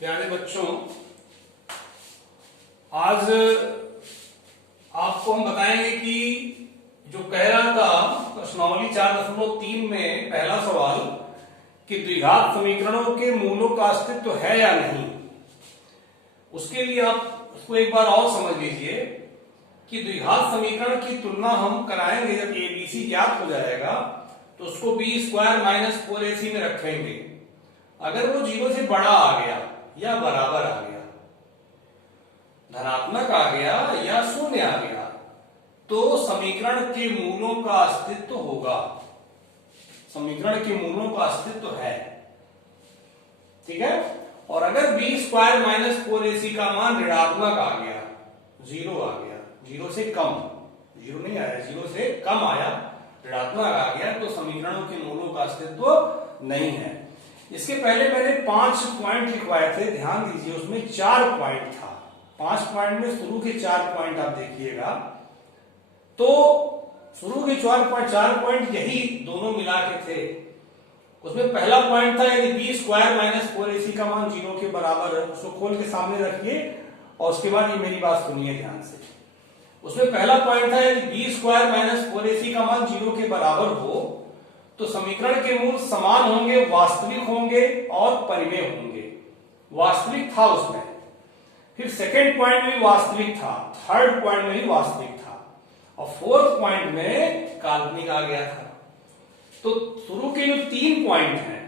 प्यारे बच्चों, आज आपको हम बताएंगे कि जो कह रहा था प्रश्नावली 4.3 में पहला सवाल कि द्विघात समीकरणों के मूलों का अस्तित्व है या नहीं, उसके लिए आप उसको एक बार और समझ लीजिए कि द्विघात समीकरण की तुलना हम कराएंगे जब एबीसी ज्ञात हो जाएगा तो उसको बी स्क्वायर माइनस 4ac में रखेंगे। अगर वो 0 से बड़ा आ गया या बराबर आ गया, धनात्मक आ गया या शून्य आ गया, तो समीकरण के मूलों का अस्तित्व होगा। समीकरण के मूलों का अस्तित्व है, ठीक है। और अगर बी स्क्वायर माइनस 4ac का मान ऋणात्मक आ गया, 0 आ गया, 0 से कम, 0 नहीं आया, 0 से कम आया, ऋणात्मक आ गया, तो समीकरणों के मूलों का अस्तित्व नहीं है। इसके पहले मैंने 5 पॉइंट लिखवाए थे, ध्यान दीजिए, उसमें 4 पॉइंट था। 5 पॉइंट में शुरू के 4 पॉइंट आप देखिएगा तो शुरू के 4 पॉइंट यही दोनों मिला के थे। उसमें पहला पॉइंट था यदि बी स्क्वायर माइनस 4ac का मान 0 के बराबर है, उसको खोल के सामने रखिए और उसके बाद ये मेरी बात सुनिए ध्यान से। उसमें पहला पॉइंट था यदि बी स्क्वायर माइनस 4ac का मान 0 के बराबर हो तो समीकरण के मूल समान होंगे, वास्तविक होंगे और परिमेय होंगे। वास्तविक था उसमें। फिर सेकेंड पॉइंट में भी वास्तविक था, थर्ड पॉइंट में भी वास्तविक था और फोर्थ पॉइंट में काल्पनिक आ गया था। तो शुरू के जो 3 पॉइंट हैं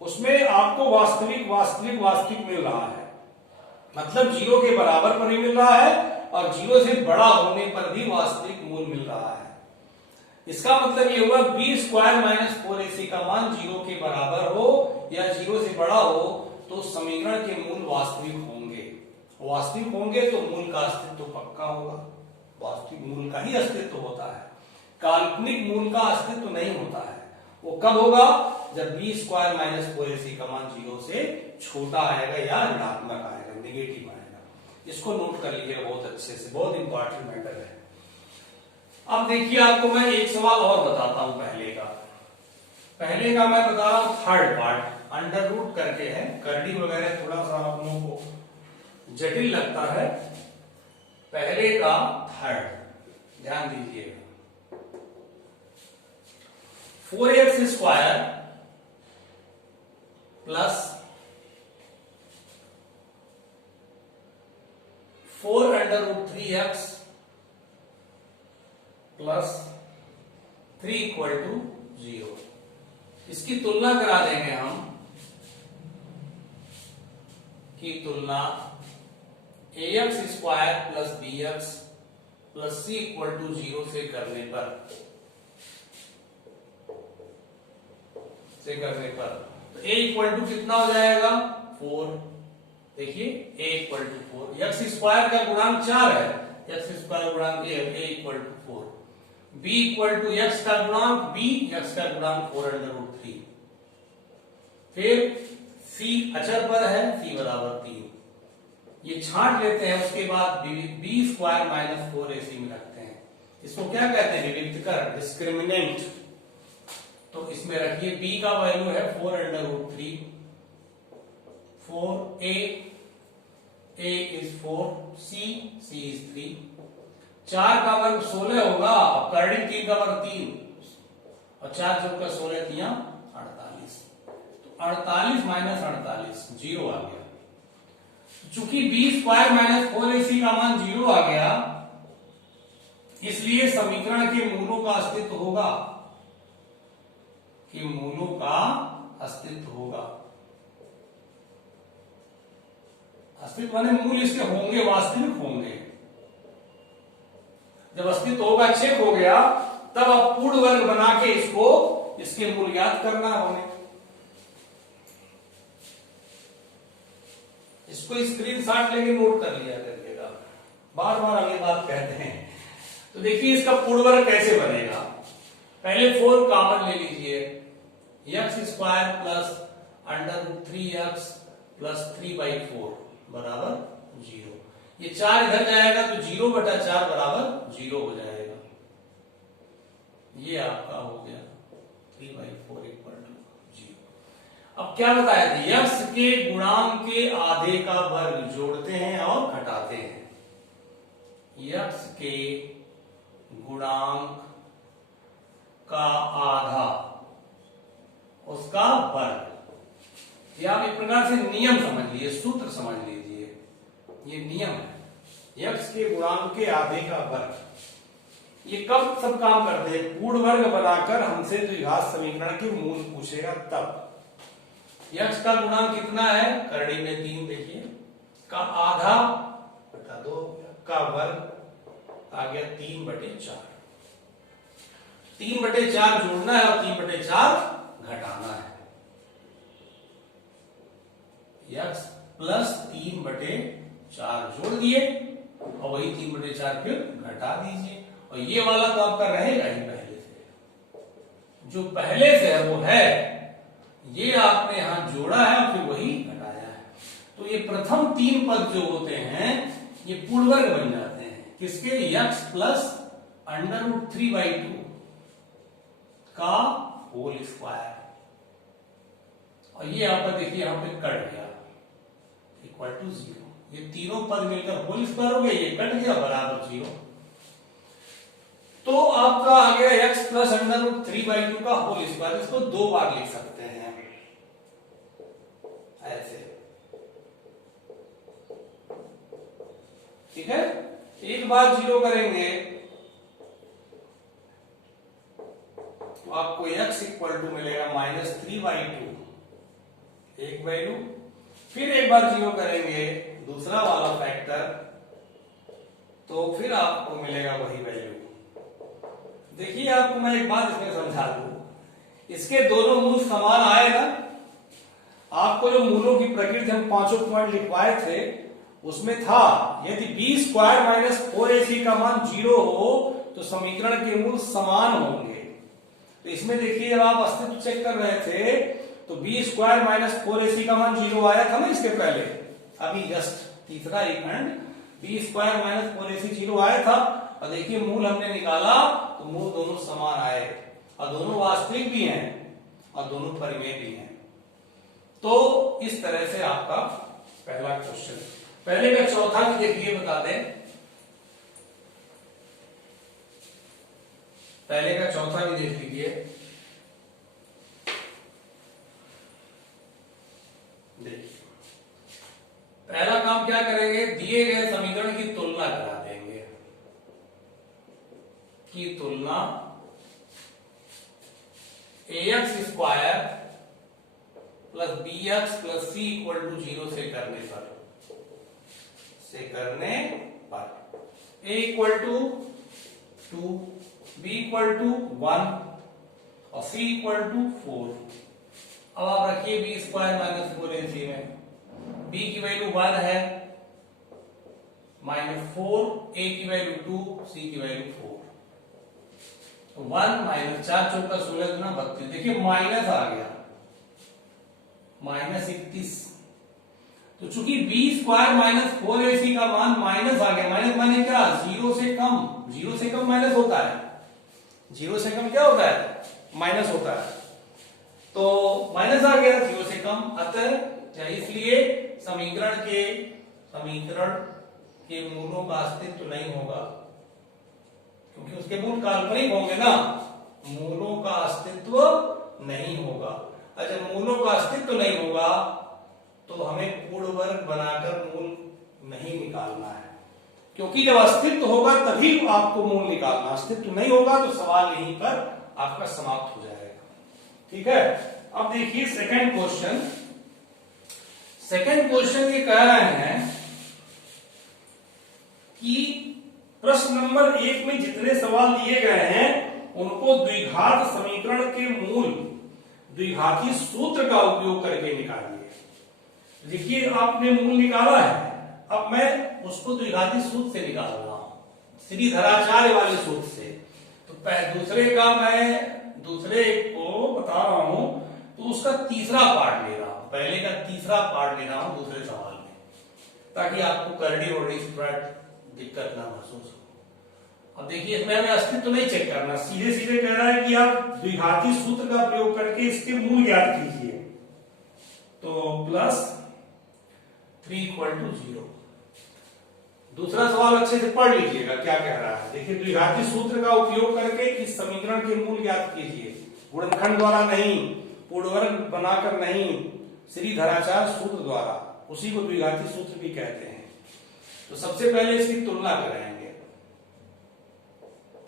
उसमें आपको वास्तविक वास्तविक वास्तविक मिल रहा है, मतलब 0 के बराबर पर ही मिल रहा है और 0 से बड़ा होने पर भी वास्तविक मूल मिल रहा है। इसका मतलब ये हुआ बी स्क्वायर माइनस 4ac का मान 0 के बराबर हो या 0 से बड़ा हो तो समीकरण के मूल वास्तविक होंगे। वास्तविक होंगे तो मूल का अस्तित्व पक्का होगा। वास्तविक मूल का ही अस्तित्व होता है, काल्पनिक मूल का अस्तित्व नहीं होता है। वो कब होगा? जब बी स्क्वायर माइनस 4ac का मान 0 से छोटा आएगा या ऋणात्मक आएगा, नेगेटिव आएगा। इसको नोट कर लीजिएगा बहुत अच्छे से, बहुत इंपॉर्टेंट मैटर है। अब देखिए, आपको मैं एक सवाल और बताता हूं। पहले का मैं बता रहा हूं थर्ड पार्ट, अंडर रूट करके है, करनी वगैरह थोड़ा सा आप लोगों को जटिल लगता है। पहले का थर्ड ध्यान दीजिएगा। 4x square plus 4 under root 3x plus 3 equal to 0। इसकी तुलना करा देंगे हम, की तुलना ax square plus bx plus c equal to 0 से करने पर तो a इक्वल टू कितना हो जाएगा? 4। देखिए a equal to 4, x square का गुणांक 4 है, x स्क्वायर गुणांक a equal to 4, b equal to x का गुणांक b, x का गुणांक 4 अंडर रूट 3। फिर c अचर पर है, c बराबर 3। ये छांट लेते हैं, उसके बाद b स्क्वायर माइनस 4ac में रखते हैं। इसको क्या कहते हैं? विविक्त कर, डिस्क्रिमिनेंट। तो इसमें रखिए b का वैल्यू है 4 under root 3, 4a is 4, c is 3। 4 का वर्ग 16 होगा, अब करड़ी 3 का वर्ग 3 और 4 चौका 16 3 48। तो 48 माइनस 48 0 आ गया। चूंकि बी स्क्वायर माइनस 4ac का मान 0 आ गया, इसलिए समीकरण के मूलों का अस्तित्व होगा, कि मूलों का अस्तित्व होगा। अस्तित्व माने मूल इसके होंगे, वास्तविक होंगे। जब अस्तित्व होगा, चेक हो गया, तब आप पूर्ण वर्ग बना के इसके मूल याद करना होंगे। इसको स्क्रीनशॉट लेके नोट कर लिया करिएगा, बार बार हम ये बात कहते हैं। तो देखिए इसका पूर्ण वर्ग कैसे बनेगा। पहले 4 कॉमन ले लीजिए, x square plus under root 3x plus 3/4 बराबर 0। ये 4 इधर जाएगा तो 0/4 बराबर 0 हो जाएगा। ये आपका हो गया 3/4 इक्वल टू 0। अब क्या बताया था, यक्स के गुणांक के आधे का वर्ग जोड़ते हैं और घटाते हैं। यक्स के गुणांक का आधा उसका वर्ग, या आप एक प्रकार से नियम समझ लीजिए, सूत्र समझ लीजिए, ये नियम है। यक्स के गुणांक के आधे का वर्ग, ये कब सब काम करते हैं, पूर्ण वर्ग बनाकर हमसे द्विघात समीकरण के मूल पूछेगा तब। यक्स का गुणांक कितना है, करड़ी में 3 देखिए, का आधा बटा 2 का वर्ग आ गया 3/4। 3/4 जोड़ना है और 3/4 घटाना है। यक्स प्लस 3/4 जोड़ दिए और वही 3/4 फिर घटा दीजिए, और ये वाला तो आपका रहेगा ही पहले से, जो पहले से है वो है, ये आपने यहां जोड़ा है और फिर वही घटाया है। तो ये प्रथम 3 पद जो होते हैं ये पूर्ण वर्ग बन जाते हैं, किसके, यक्स प्लस √3/2 का होल स्क्वायर, और ये आपका देखिए यहां पे कट गया इक्वल टू 0। ये तीनों पद मिलकर होल स्क्वायर हो गया, ये कट गया बराबर 0। तो आपका आ गया x प्लस √3/2 का होल स्क्वायर। इसको 2 बार लिख सकते हैं ऐसे, ठीक है। एक बार 0 करेंगे तो आपको x इक्वल टू मिलेगा -3/2, एक वैल्यू। फिर एक बार 0 करेंगे दूसरा वाला फैक्टर, तो फिर आपको मिलेगा वही वैल्यू। देखिए आपको मैं एक बात इसमें समझा दूं, इसके दोनों मूल समान आए ना। आपको जो मूलों की प्रकृति हम 5 पॉइंट लिखवाए थे उसमें था, यदि b² - 4ac का मान 0 हो तो समीकरण के मूल समान होंगे। तो इसमें देखिए जब आप अस्तित्व चेक कर रहे थे तो b² - 4ac का मान 0 आया था ना इसके पहले, अभी जस्ट तीसरा ही खंड b² - 4ac 0 आया था। और देखिए मूल हमने निकाला तो मूल दोनों समान आए, और दोनों वास्तविक भी हैं और दोनों परिमेय भी हैं। तो इस तरह से आपका पहला क्वेश्चन। पहले का चौथा भी देखिए, बता दें, पहले का चौथा भी देख लीजिए। देखिए पहला काम क्या करेंगे, दिए गए समीकरण की तुलना करा देंगे, की तुलना ax² plus bx plus c equal to 0 से करने पर a equal to 2, b equal to 1 और c इक्वल टू 4। अब आप रखिए b² - 4ac में, b की वैल्यू 1 है, -4, a की वैल्यू 2, c की वैल्यू 4। 1 - 4 चौका 16 गुना 32। देखिए माइनस आ गया, -31। तो चूंकि b² - 4ac का मान माइनस आ गया, माइनस माने क्या, 0 से कम। 0 से कम माइनस होता है, 0 से कम क्या होता है, माइनस होता है। तो माइनस आ गया 0 से कम, अतः इसलिए समीकरण के मूलों का अस्तित्व नहीं होगा, क्योंकि उसके मूल काल्पनिक होंगे ना, मूलों का अस्तित्व नहीं होगा। अच्छा, मूलों का अस्तित्व नहीं होगा तो हमें पूर्ण वर्ग बनाकर मूल नहीं निकालना है, क्योंकि जब अस्तित्व होगा तभी आपको मूल निकालना, अस्तित्व नहीं होगा तो सवाल यहीं पर आपका समाप्त हो जाएगा। ठीक है। अब देखिए सेकंड क्वेश्चन। सेकंड क्वेश्चन ये कह रहे हैं कि प्रश्न नंबर 1 में जितने सवाल दिए गए हैं उनको द्विघात समीकरण के मूल द्विघाती सूत्र का उपयोग करके निकालिए। देखिए आपने मूल निकाला है, अब मैं उसको द्विघाती सूत्र से निकाल रहा हूं, श्रीधराचार्य वाले सूत्र से। तो दूसरे को बता रहा हूं तो उसका तीसरा पार्ट ले रहा हूं, पहले का तीसरा पार्ट ले रहा हूं दूसरे सवाल में, ताकि आपको करड़ी और दिक्कत ना महसूस हो। अब देखिए इसमें हमें अस्तित्व नहीं चेक करना, सीधे सीधे कह रहा है कि आप द्विघाती सूत्र का प्रयोग करके इसके मूल ज्ञात कीजिए। तो प्लस 3 इक्वल टू 0। दूसरा सवाल अच्छे से पढ़ लीजिएगा क्या कह रहा है। देखिए, द्विघाती सूत्र का उपयोग करके इस समीकरण के मूल ज्ञात कीजिए। गुणनखंड द्वारा नहीं, पूर्णवर्ग बनाकर नहीं, श्रीधराचार्य सूत्र द्वारा, उसी को द्विघाती सूत्र भी कहते हैं। तो सबसे पहले इसकी तुलना कराएंगे।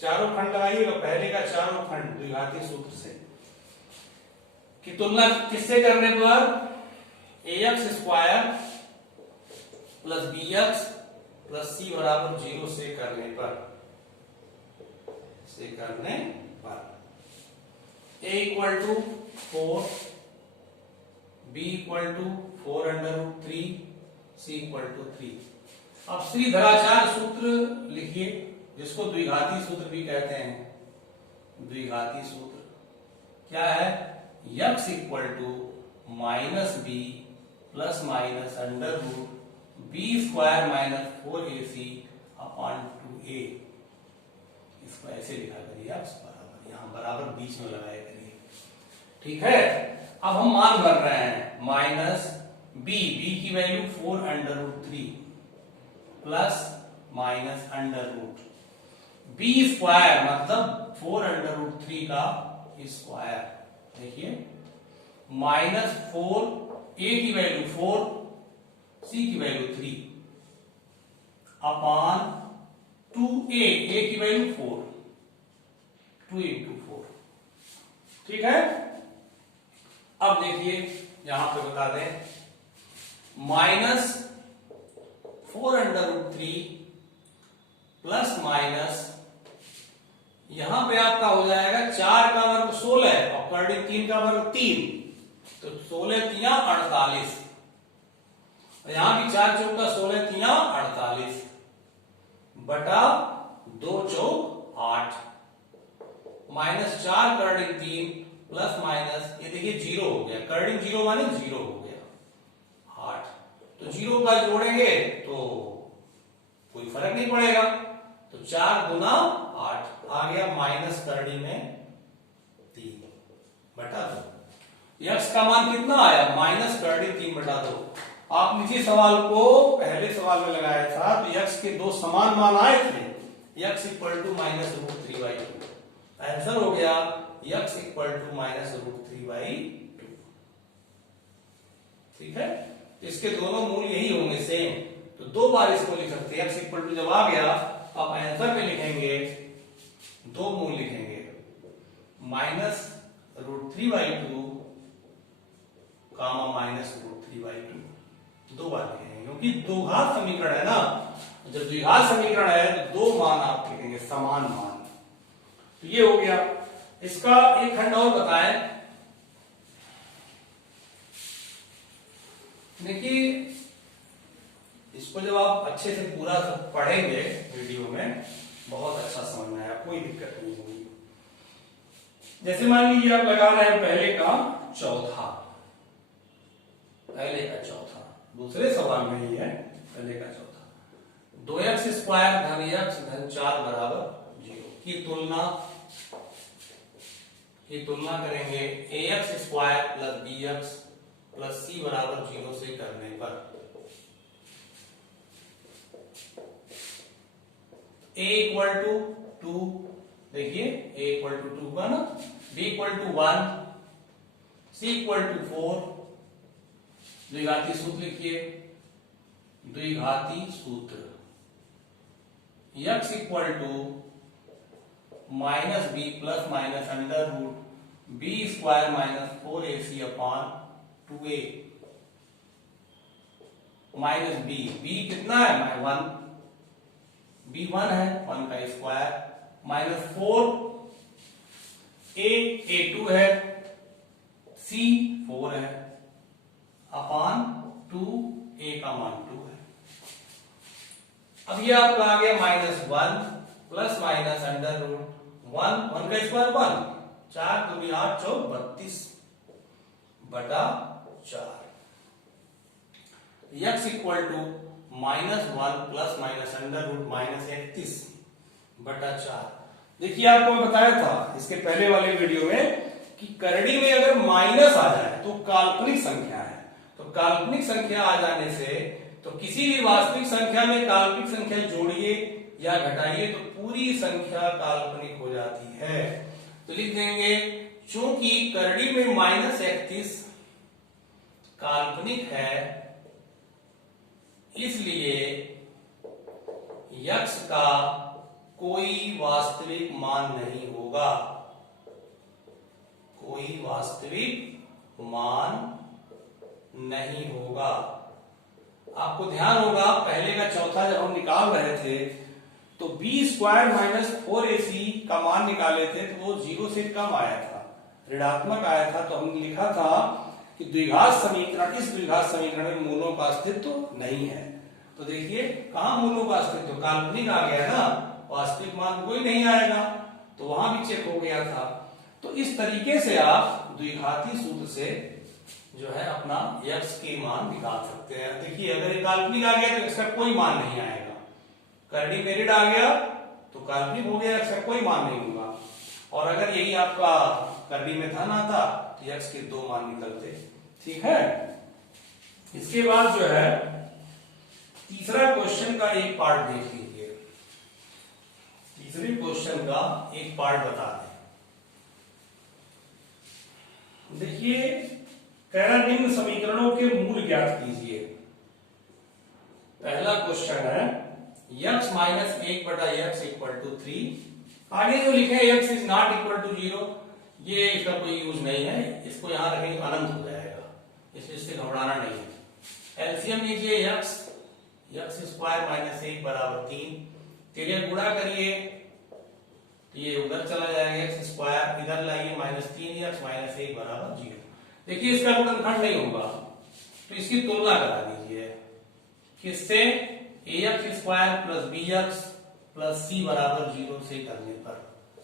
चारों खंड लगाइएगा, पहले का चारों खंड द्विघाती सूत्र से की तुलना किससे करने पर, ax square plus bx plus c बराबर 0 से करने पर a equal to 4, b equal to 4√3, c equal to 3। अब श्रीधराचार्य सूत्र लिखिए, जिसको द्विघाती सूत्र भी कहते हैं। द्विघाती सूत्र क्या है, x equal to minus B plus minus under root B square minus 4ac upon 2a। इसको ऐसे लिखा करिए आप, बराबर, यहां बराबर बीच में लगाया करिए, ठीक है। अब हम मान भर रहे हैं, माइनस b की value 4√3 plus minus under root B square मतलब 4√3 का स्क्वायर, देखिए माइनस 4, a की वैल्यू 4, c की वैल्यू 3 अपॉन 2a, a की वैल्यू 4, 2 इंटू 4, ठीक है। अब देखिए यहां पे बता दें, माइनस 4√3 प्लस माइनस, यहां पे आपका हो जाएगा 4 का वर्ग 16 और कर्डिक 3 का वर्ग 3, तो 16 3 48, यहां भी 4 चौका 16 3 48 बटा 2 चौक 8, माइनस 4 कर्डिक 3 प्लस माइनस, ये देखिए 0 हो गया, कर्डिक 0 माने 0 हो गया 8, तो 0 का जोड़ेंगे तो कोई फर्क नहीं पड़ेगा, तो 4 गुना 8 आ गया, माइनस कर्डी में 3 बटा 2। यक्स का मान कितना आया, माइनस कर्डी 3 बटा 2। आप नीचे सवाल को पहले सवाल में लगाया था, तो यक्स के दो समान मान आए थे, x equal to minus root 3/2। Answer हो गया x equal to minus root 3/2, ठीक है। इसके दोनों मूल यही होंगे सेम, तो 2 बार इसको लिख सकते हैं। एक्स इक्वल टू जब आ गया, अब आंसर में लिखेंगे 2 मूल लिखेंगे, minus root 3/2 comma minus root 3/2, 2 बार लिखेंगे, क्योंकि द्विघात समीकरण है ना। जब द्विघात समीकरण है तो 2 मान आप लिखेंगे, समान मान। तो ये हो गया। इसका एक खंड और बताएं, देखिए इसको जब आप अच्छे से पूरा पढ़ेंगे वीडियो में, बहुत अच्छा समझ में आया, कोई दिक्कत नहीं होगी। जैसे मान लीजिए आप लगा रहे हैं पहले का चौथा, दूसरे सवाल में ही है, पहले का चौथा, 2x स्क्वायर धन x धन 4 बराबर 0 की तुलना करेंगे ax square plus bx plus c बराबर 0 से करने पर। a इक्वल टू 2, देखिए a इक्वल टू 2 का ना, b equal to 1, c equal to 4। द्विघाती सूत्र लिखिए, द्विघाती सूत्र x equal to minus B plus minus under root B square minus 4ac upon 2a minus B, B कितना है 1, बी 1 है, 1 का स्क्वायर, माइनस 4 a 2 है, c 4 है, अपॉन 2a का मान 2 है। अब ये आपका आ गया minus 1 plus minus under root 1 का स्क्वायर 1, 4 दूनी 8 चौक 32 बटा 4। x equal to minus 1 plus minus under root minus 31 बटा 4। देखिए आपको मैं बताया था इसके पहले वाले वीडियो में कि करड़ी में अगर माइनस आ जाए तो काल्पनिक संख्या है, तो काल्पनिक संख्या आ जाने से तो किसी भी वास्तविक संख्या में काल्पनिक संख्या जोड़िए या घटाइए तो पूरी संख्या काल्पनिक हो जाती है। तो लिख देंगे चूंकि करड़ी में -31 काल्पनिक है, इसलिए यक्ष का कोई वास्तविक मान नहीं होगा, कोई वास्तविक मान नहीं होगा। आपको ध्यान होगा पहले का चौथा जब हम निकाल रहे थे तो b² - 4ac का मान निकाले थे तो वो 0 से कम आया था, ऋणात्मक आया था। तो हमने लिखा था कि द्विघात समीकरण, इस द्विघात समीकरण में मूलों का अस्तित्व नहीं है। तो देखिए कहां मूलों का अस्तित्व, काल्पनिक आ गया ना, वास्तविक मान कोई नहीं आएगा, तो वहां भी चेक हो गया था। तो इस तरीके से आप द्विघाती सूत्र से जो है अपना यक्ष के मान निकाल सकते हैं। देखिए अगर ये काल्पनिक आ गया तो इसका कोई मान नहीं आएगा, करड़ी मेरिट आ गया तो काल्पनिक हो गया, इसका कोई मान नहीं होगा। और अगर यही आपका करड़ी में धन आता तो यक्ष के 2 मान निकलते। ठीक है, इसके बाद जो है तीसरा क्वेश्चन का एक पार्ट देख लीजिए। तीसरे क्वेश्चन का एक पार्ट बता दें। देखिए कह रहा निम्न समीकरणों के मूल ज्ञात कीजिए। पहला क्वेश्चन है यक्स माइनस 1/x = 3। आगे जो लिखे x is not equal to 0, ये इसका कोई यूज नहीं है, इसको यहां रखेंगे तो अनंत हो जाएगा, इसलिए इससे घबराना नहीं है। एलसीएम लीजिए x स्क्वायर माइनस 1 = 3, तेरे गुणा करिए तो ये उधर चला जाएगा, x स्क्वायर इधर लाइए -3x - 1 = 0। देखिए इसका गुणनखंड नहीं होगा तो इसकी तुलना करा दीजिए किससे, ax² + bx + c = 0 से करने पर।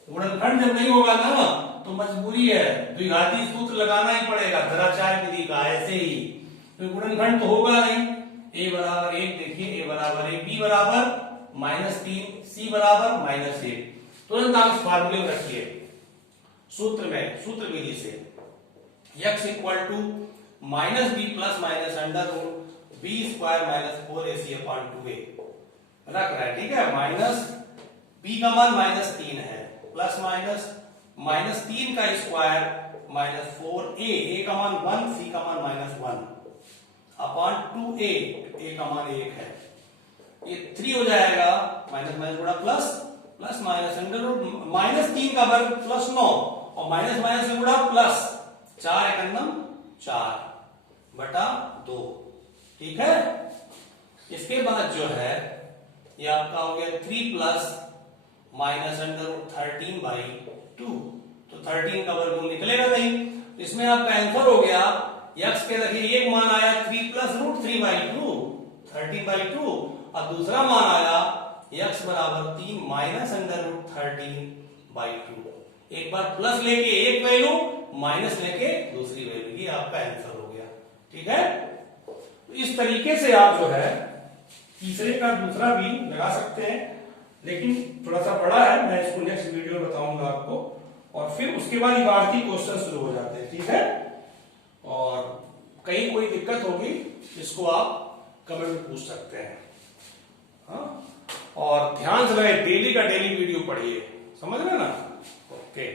गुणनखंड जब नहीं होगा ना तो मजबूरी है, द्विघाती सूत्र लगाना ही पड़ेगा, धराचार्य विधि का, ऐसे ही। तो गुणनखंड तो होगा नहीं, a = 1, देखिए a = 1, b = -3, c = -1। तुरंत आप इस फार्मूले में रखिए, सूत्र में, सूत्र विधि से x = -b + -√b² - 4ac/2a रख रहा है। ठीक है, b का मान -3 है, प्लस माइनस -3 का स्क्वायर -4a, a का मान 1, c का मान -1/2a, a का मान 1 है, ये 3 हो जाएगा, माइनस माइनस गुणा प्लस, प्लस माइनस -3 का वर्ग +9 और माइनस माइनस से गुणा प्लस 4 × 4/2। ठीक है, इसके बाद जो है ये आपका हो गया 3 + -√13/2, तो 13 का वर्ग निकलेगा नहीं, इसमें आपका आंसर हो गया x के देखिए एक मान आया 3 + √3/2 13/2 और दूसरा मान आया x = 3 -√13/2। एक बार प्लस लेके एक वैल्यू, माइनस लेके दूसरी वैल्यू, ये आपका आंसर हो गया। ठीक है, तो इस तरीके से आप जो है तीसरे का दूसरा भी लगा सकते हैं, लेकिन थोड़ा सा बड़ा है, मैं इसको नेक्स्ट वीडियो में बताऊंगा आपको। और फिर उसके बाद इबारती क्वेश्चन शुरू हो जाते हैं। ठीक है, और कहीं कोई दिक्कत होगी इसको आप कमेंट में पूछ सकते हैं। हाँ, और ध्यान से डेली का डेली वीडियो पढ़िए, समझ रहे ना? ओके।